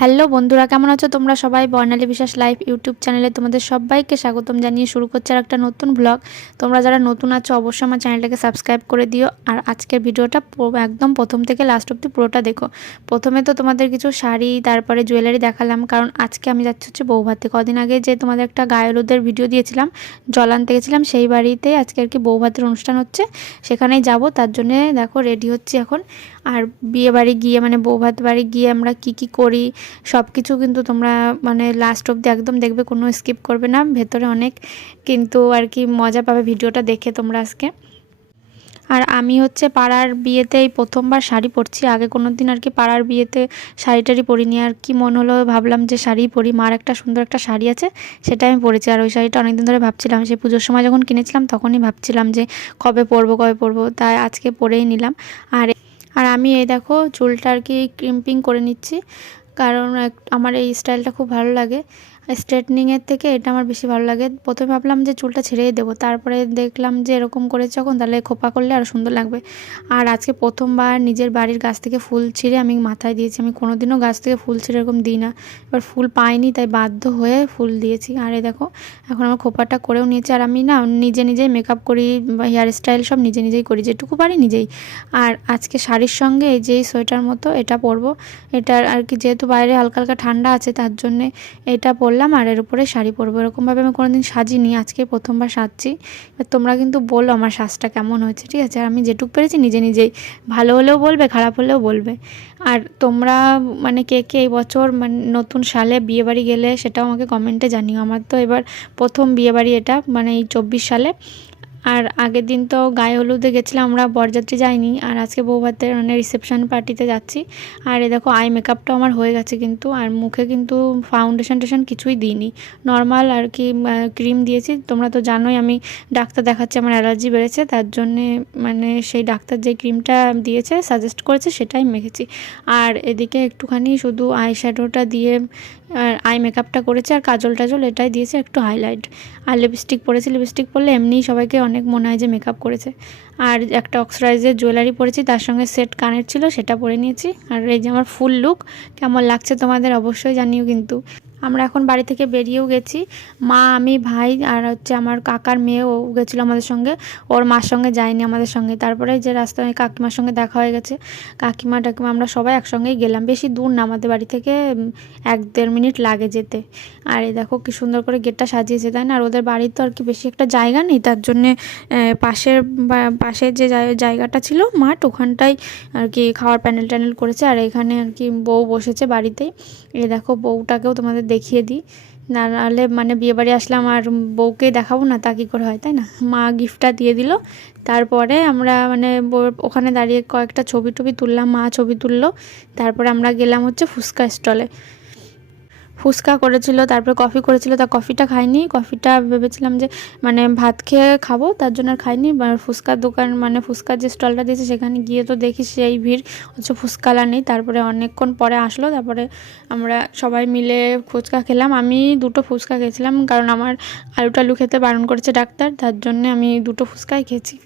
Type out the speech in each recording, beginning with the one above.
Hello বন্ধুরা, কেমন আছো তোমরা সবাই? বর্ণালী বিশ্বাস লাইভ ইউটিউব চ্যানেলে তোমাদের সবাইকে স্বাগতম জানিয়ে শুরু করছে আর একটা নতুন ব্লগ তোমরা যারা নতুন আছো, অবশ্যই আমার চ্যানেলটাকে সাবস্ক্রাইব করে দিও। আর আজকের ভিডিওটা একদম প্রথম থেকে লাস্ট অব্দি পুরোটা দেখো। প্রথমে তো তোমাদের কিছু শাড়ি, তারপরে জুয়েলারি দেখালাম, কারণ আজকে আমি যাচ্ছি হচ্ছে বৌভাতে। কদিন আগে যে তোমাদের একটা গায়েলুদের ভিডিও দিয়েছিলাম জল আনতে গেছিলাম সেই বাড়িতে আজকে আর কি বৌভাতের অনুষ্ঠান হচ্ছে। সেখানেই যাব, তার জন্যে দেখো রেডি হচ্ছি এখন। আর বিয়ে বাড়ি গিয়ে মানে বৌভাত বাড়ি গিয়ে আমরা কি কি করি সব কিছু কিন্তু তোমরা মানে লাস্ট অবধি একদম দেখবে, কোনো স্কিপ করবে না। ভেতরে অনেক কিন্তু আর কি মজা পাবে ভিডিওটা দেখে তোমরা আজকে। আর আমি হচ্ছে পাড়ার বিয়েতে এই প্রথমবার শাড়ি পরছি, আগে কোনো দিন আর কি পাড়ার বিয়েতে শাড়ি টাড়ি পরিনি। আর কি মন হলো ভাবলাম যে শাড়ি পরি, মার একটা সুন্দর একটা শাড়ি আছে সেটা আমি পরেছি। আর ওই শাড়িটা অনেকদিন ধরে ভাবছিলাম, সেই পুজোর সময় যখন কিনেছিলাম, তখনই ভাবছিলাম যে কবে পরবো কবে পরবো, তাই আজকে পরেই নিলাম। আর আর আমি এই দেখো চুলটা আর কি ক্রিম্পিং করে নিচ্ছি। কারণ আমার এই স্টাইলটা খুব ভালো লাগে। স্ট্রেটনিংয়ের থেকে এটা আমার বেশি ভালো লাগে। প্রথমে ভাবলাম যে চুলটা ছেড়েই দেবো, তারপরে দেখলাম যে এরকম করে যখন, তাহলে খোপা করলে আরও সুন্দর লাগবে। আর আজকে প্রথমবার নিজের বাড়ির গাছ থেকে ফুল ছিঁড়ে আমি মাথায় দিয়েছি। আমি কোনোদিনও গাছ থেকে ফুল ছিঁড়ে এরকম দিই না। এবার ফুল পাইনি, তাই বাধ্য হয়ে ফুল দিয়েছি। আর এই দেখো, এখন আমার খোপাটা করেও নিয়েছি। আর আমি না নিজে নিজেই মেকআপ করি, বা হেয়ার স্টাইল সব নিজে নিজেই করি, যেটুকু পারি নিজেই। আর আজকে শাড়ির সঙ্গে এই যে সোয়েটার মতো এটা পরবো এটা আর কি যেহেতু বাইরে হালকা হালকা ঠান্ডা আছে, তার জন্যে এটা পরলাম। আর এর উপরে শাড়ি পরবো, এরকমভাবে আমি কোনোদিন সাজিনি, আজকে প্রথমবার সাজছি। এবার তোমরা কিন্তু বলো আমার সাজটা কেমন হয়েছে, ঠিক আছে? আর আমি যেটুক পেরেছি নিজে নিজেই, ভালো হলেও বলবে, খারাপ হলেও বলবে। আর তোমরা মানে কে কে এই বছর মানে নতুন সালে বিয়েবাড়ি গেলে সেটাও আমাকে কমেন্টে জানিও। আমার তো এবার প্রথম বিয়েবাড়ি এটা মানে এই চব্বিশ সালে। আর আগের দিন তো গায়ে হলুদে গেছিলাম, আমরা বরযাত্রী যাইনি। আর আজকে বৌভাতের মানে রিসেপশান পার্টিতে যাচ্ছি। আর এ দেখো আই মেকআপটা আমার হয়ে গেছে কিন্তু, আর মুখে কিন্তু ফাউন্ডেশন টেশন কিছুই দিইনি। নর্মাল আর কি ক্রিম দিয়েছি। তোমরা তো জানোই, আমি ডাক্তার দেখাচ্ছি, আমার অ্যালার্জি বেড়েছে। তার জন্যে মানে সেই ডাক্তার যে ক্রিমটা দিয়েছে সাজেস্ট করেছে, সেটাই মেখেছি। আর এদিকে একটুখানি শুধু আই শ্যাডোটা দিয়ে, আর আই মেকআপটা করেছে, আর কাজল টাজল এটাই দিয়েছে, একটু হাইলাইট আর লিপস্টিক পরেছি লিপস্টিক পরলে এমনিই সবাইকে অনেক মনে হয় যে মেকআপ করেছে। আর একটা অক্সরাইজের জুয়েলারি পরেছি, তার সঙ্গে সেট কানের ছিল, সেটা পরে নিয়েছি। আর এই যে আমার ফুল লুক কেমন লাগছে তোমাদের অবশ্যই জানিও কিন্তু। আমরা এখন বাড়ি থেকে বেরিয়েও গেছি। মা, আমি, ভাই আর হচ্ছে আমার কাকার মেয়ে ও গেছিল আমাদের সঙ্গে। ওর মার সঙ্গে যায়নি আমাদের সঙ্গে। তারপরে যে রাস্তায় কাকিমার সঙ্গে দেখা হয়ে গেছে। কাকিমা টাকিমা আমরা সবাই একসঙ্গেই গেলাম। বেশি দূর না আমাদের বাড়ি থেকে এক দেড় মিনিট লাগে যেতে। আর এই দেখো কি সুন্দর করে গেটটা সাজিয়েছে, তাই না? আর ওদের বাড়ির তো আর কি বেশি একটা জায়গা নেই। তার জন্যে পাশের পাশের যে জায়গাটা ছিল, মাঠ ওখানটায় আর কি খাওয়ার প্যানেল ট্যানেল করেছে। আর এখানে আর কি বউ বসেছে বাড়িতেই এই দেখো বউটাকেও তোমাদের দেখিয়ে দিই। না নাহলে মানে বিয়েবাড়ি আসলাম আর বউকে দেখাবো না, তা কী করে হয়, তাই না? মা গিফটটা দিয়ে দিল। তারপরে আমরা মানে ওখানে দাঁড়িয়ে কয়েকটা ছবি টবি তুললাম, মা ছবি তুললো। তারপরে আমরা গেলাম হচ্ছে ফুচকা স্টলে ফুচকা করেছিল, তারপরে কফি করেছিল, তা কফিটা খাইনি। কফিটা ভেবেছিলাম যে মানে ভাত খেয়ে খাব, তার জন্য আর খাইনি। ফুচকার দোকান মানে ফুচকার যে স্টলটা দিয়েছে, সেখানে গিয়ে তো দেখি সেই ভিড় হচ্ছে ফুচকালা নেই। তারপরে অনেকক্ষণ পরে আসলো, তারপরে আমরা সবাই মিলে ফুচকা খেলাম। আমি দুটো ফুচকা খেয়েছিলাম, কারণ আমার আলু টালু খেতে বারণ করেছে ডাক্তার, তার জন্য আমি দুটো ফুচকাই খেয়েছি।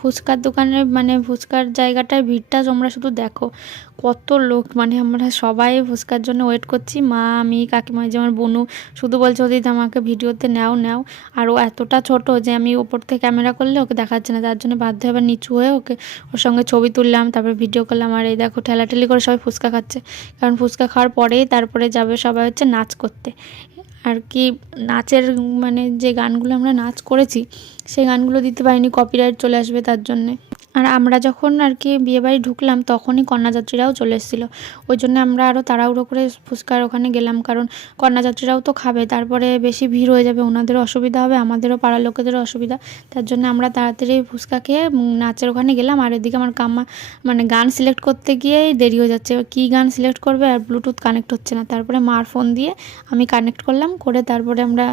ফুচকার দোকানে মানে ফুচকার জায়গাটায় ভিড়টা তোমরা শুধু দেখো। কত লোক মানে আমরা সবাই ফুচকার জন্য ওয়েট করছি। মা, আমি, কাকিমা যে আমার বনু, শুধু বলছে ওদিকে আমাকে ভিডিওতে নাও নাও। আর ও এতটা ছোট যে আমি ওপর থেকে ক্যামেরা করলে ওকে দেখাচ্ছে না। তার জন্য বাধ্য হয়ে নিচু হয়ে ওকে ওর সঙ্গে ছবি তুললাম, তারপরে ভিডিও করলাম। আর এই দেখো, ঠেলাঠেলি করে সবাই ফুচকা খাচ্ছে। কারণ ফুচকা খাওয়ার পরেই তারপরে যাবে সবাই হচ্ছে নাচ করতে। আর কি নাচের মানে যে গানগুলো আমরা নাচ করেছি, সেই গানগুলো দিতে পারিনি কপিরাইট চলে আসবে তার জন্যে। আর আমরা যখন আর কি বিয়েবাড়ি ঢুকলাম, তখনই কন্যাযাত্রীরাও চলে এসেছিল। ওই জন্য আমরা আরও তাড়াহুড়ো করে ফুচকার ওখানে গেলাম, কারণ কন্যাযাত্রীরাও তো খাবে, তারপরে বেশি ভিড় হয়ে যাবে, ওনাদেরও অসুবিধা হবে, আমাদেরও পাড়ার লোকেদেরও অসুবিধা। তার জন্য আমরা তাড়াতাড়ি ফুচকা খেয়ে নাচের ওখানে গেলাম, আর এদিকে আমার কাম্মা মানে গান সিলেক্ট করতে গিয়েই দেরি হয়ে যাচ্ছে। কী গান সিলেক্ট করবে আর ব্লুটুথ কানেক্ট হচ্ছে না। তারপরে মার ফোন দিয়ে আমি কানেক্ট করলাম, করে তারপরে আমরা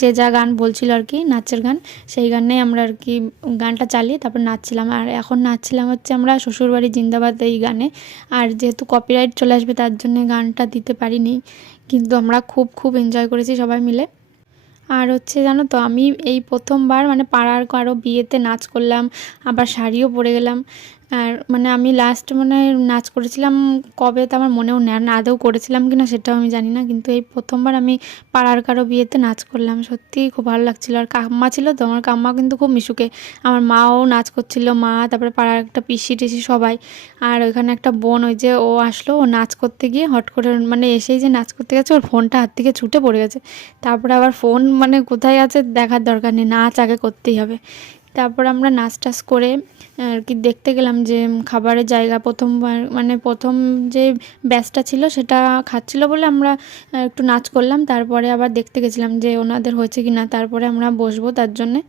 যে যা গান বলছিল আর কি, নাচের গান, সেই গানে আমরা আর কি গানটা চালিয়ে তারপর নাচছিলাম। আর এখন নাচছিলাম হচ্ছে আমরা শ্বশুরবাড়ি জিন্দাবাদ এই গানে। আর যেহেতু কপিরাইট চলে আসবে, তার জন্য গানটা দিতে পারিনি। কিন্তু আমরা খুব খুব এনজয় করেছি সবাই মিলে। আর হচ্ছে জানো তো, আমি এই প্রথমবার মানে পাড়ার কারও বিয়েতে নাচ করলাম, আবার শাড়িও পরে গেলাম। আর মানে আমি লাস্ট মানে নাচ করেছিলাম, কবে তো আমার মনেও আর না, আদৌ করেছিলাম কি না সেটাও আমি জানি না, কিন্তু এই প্রথমবার আমি পাড়ার কারও বিয়েতে নাচ করলাম সত্যিই খুব ভালো লাগছিল। আর কাম্মা ছিল তো, আমার কাম্মা কিন্তু খুব মিশুকে, আমার মাও নাচ করছিল, মা, তারপরে পাড়ার একটা পিসি টিসি সবাই, আর ওইখানে একটা বোন, ওই যে ও আসলো, ও নাচ করতে গিয়ে হট করে মানে এসেই যে নাচ করতে গেছে, ওর ফোনটা হাত থেকে ছুটে পড়ে গেছে। তারপরে আবার ফোন মানে কোথায় আছে দেখার দরকার নেই, নাচ আগে করতেই হবে। তারপর আমরা নাচ টাচ করে, আর কি দেখতে গেলাম যে খাবারের জায়গা প্রথমবার মানে প্রথম যে ব্যাচটা ছিল সেটা খাচ্ছিল বলে আমরা একটু নাচ করলাম। তারপরে আবার দেখতে গেছিলাম যে ওনাদের হয়েছে কি না তারপরে আমরা বসবো তার জন্যে।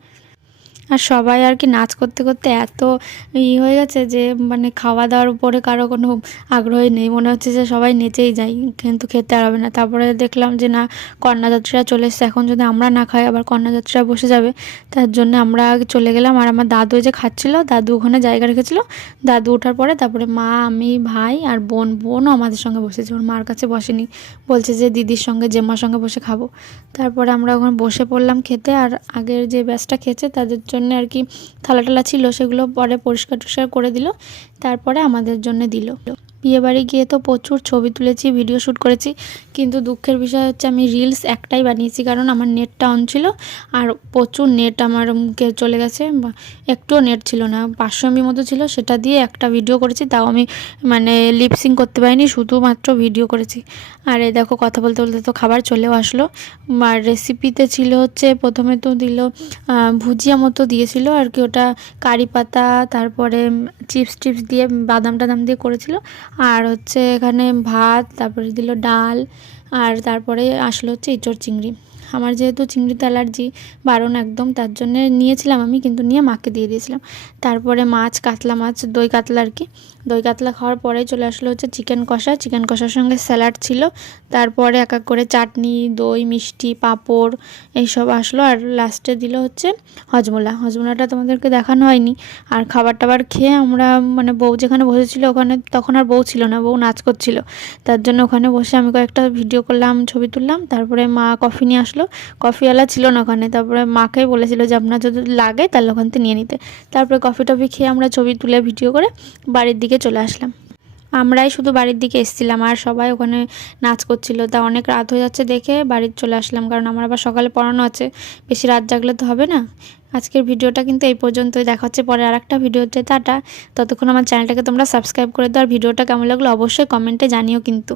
আর সবাই আর কি নাচ করতে করতে এত ই হয়ে গেছে যে মানে খাওয়া দাওয়ার উপরে কারও কোনো আগ্রহই নেই। মনে হচ্ছে যে সবাই নেচেই যাই কিন্তু খেতে আর হবে না। তারপরে দেখলাম যে, না, কন্যাযাত্রীরা চলে এসছে। এখন যদি আমরা না খাই, আবার কন্যাযাত্রীরা বসে যাবে। তার জন্য আমরা চলে গেলাম। আর আমার দাদু যে খাচ্ছিল, দাদু ওখানে জায়গা রেখেছিল। দাদু ওঠার পরে তারপরে মা, আমি, ভাই আর বোন, বোনও আমাদের সঙ্গে বসেছে। ওর মার কাছে বসেনি। বলছে যে, দিদির সঙ্গে, জেম্মার সঙ্গে বসে খাব। তারপরে আমরা ওখানে বসে পড়লাম খেতে। আর আগের যে ব্যাচটা খেয়েছে, তাদের জন্য আর কি থালা টালা ছিল, সেগুলো পরে পরিষ্কার টরিষ্কার করে দিল, তারপরে আমাদের জন্য দিল। বিয়ে বাড়ি গিয়ে তো প্রচুর ছবি তুলেছি ভিডিও শ্যুট করেছি। কিন্তু দুঃখের বিষয় হচ্ছে আমি রিলস একটাই বানিয়েছি, কারণ আমার নেটটা অন ছিল আর প্রচুর নেট আমার মুখে চলে গেছে। একটুও নেট ছিল না, পাঁচশো এমবি মতো ছিল, সেটা দিয়ে একটা ভিডিও করেছি, তাও আমি মানে লিপসিং করতে পারিনি, শুধুমাত্র ভিডিও করেছি। আর এই দেখো কথা বলতে বলতে তো খাবার চলেও আসলো। আর রেসিপিতে ছিল হচ্ছে, প্রথমে তো দিল ভুজিয়া মতো দিয়েছিল, আর কি ওটা কারি পাতা, তারপরে চিপস টিপস দিয়ে বাদাম টাদাম দিয়ে করেছিল। আর হচ্ছে এখানে ভাত তারপরে দিল ডাল আর তারপরে আসলো হচ্ছে ইঁচড় চিংড়ি। আমার যেহেতু চিংড়িতে অ্যালার্জি, বারণ একদম, তার জন্যে নিয়েছিলাম আমি, কিন্তু নিয়ে মাকে দিয়ে দিয়েছিলাম। তারপরে মাছ, কাতলা মাছ, দই কাতলা আর কি। দই কাতলা খাওয়ার পরে চলে আসলো হচ্ছে চিকেন কষা। চিকেন কষার সঙ্গে স্যালাড ছিল। তারপরে এক এক করে চাটনি, দই, মিষ্টি, পাঁপড়, এইসব আসলো। আর লাস্টে দিল হচ্ছে হজমোলা। হজমোলাটা তোমাদেরকে দেখানো হয়নি। আর খাবার টাবার খেয়ে আমরা মানে বউ যেখানে বসেছিল ওখানে, তখন আর বউ ছিল না, বউ নাচ করছিল। তার জন্য ওখানে বসে আমি কয়েকটা ভিডিও করলাম, ছবি তুললাম। তারপরে মা কফি নিয়ে আসলো। কফিওয়ালা ছিল না ওখানে। তারপরে মাকে বলেছিল যে, আপনার যদি লাগে তাহলে ওখান থেকে নিয়ে নিতে। তারপরে কফি টফি খেয়ে আমরা ছবি তুলে ভিডিও করে বাড়ির দিকে চলে আসলাম। আমরাই শুধু বাড়ির দিকে এসেছিলাম আর সবাই ওখানে নাচ করছিল। তা অনেক রাত হয়ে যাচ্ছে দেখে বাড়ির চলে আসলাম, কারণ আমার আবার সকালে পড়ানো আছে। বেশি রাত জাগলে তো হবে না। আজকের ভিডিওটা কিন্তু এই পর্যন্তই। দেখা হচ্ছে পরে আর একটা ভিডিওতে। টাটা। ততক্ষণ আমার চ্যানেলটাকে তোমরা সাবস্ক্রাইব করে দাও। আর ভিডিওটা কেমন লাগল অবশ্যই কমেন্টে জানিও কিন্তু।